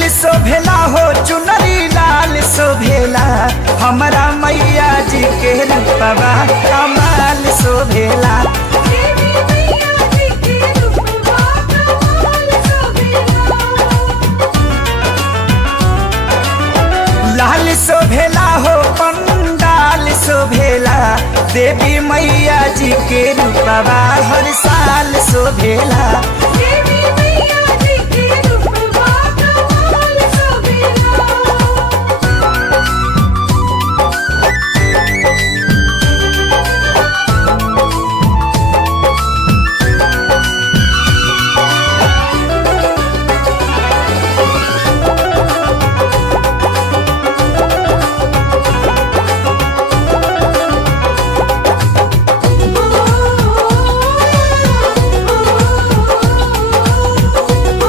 लाल शोभेला हो चुनरी लाल शोभेला हमारा मैया जी के रूपवा कमाल शोभेला। लाल शोभेला हो पंडाल शोभेला देवी मैया जी के रूपवा हर साल शोभेला।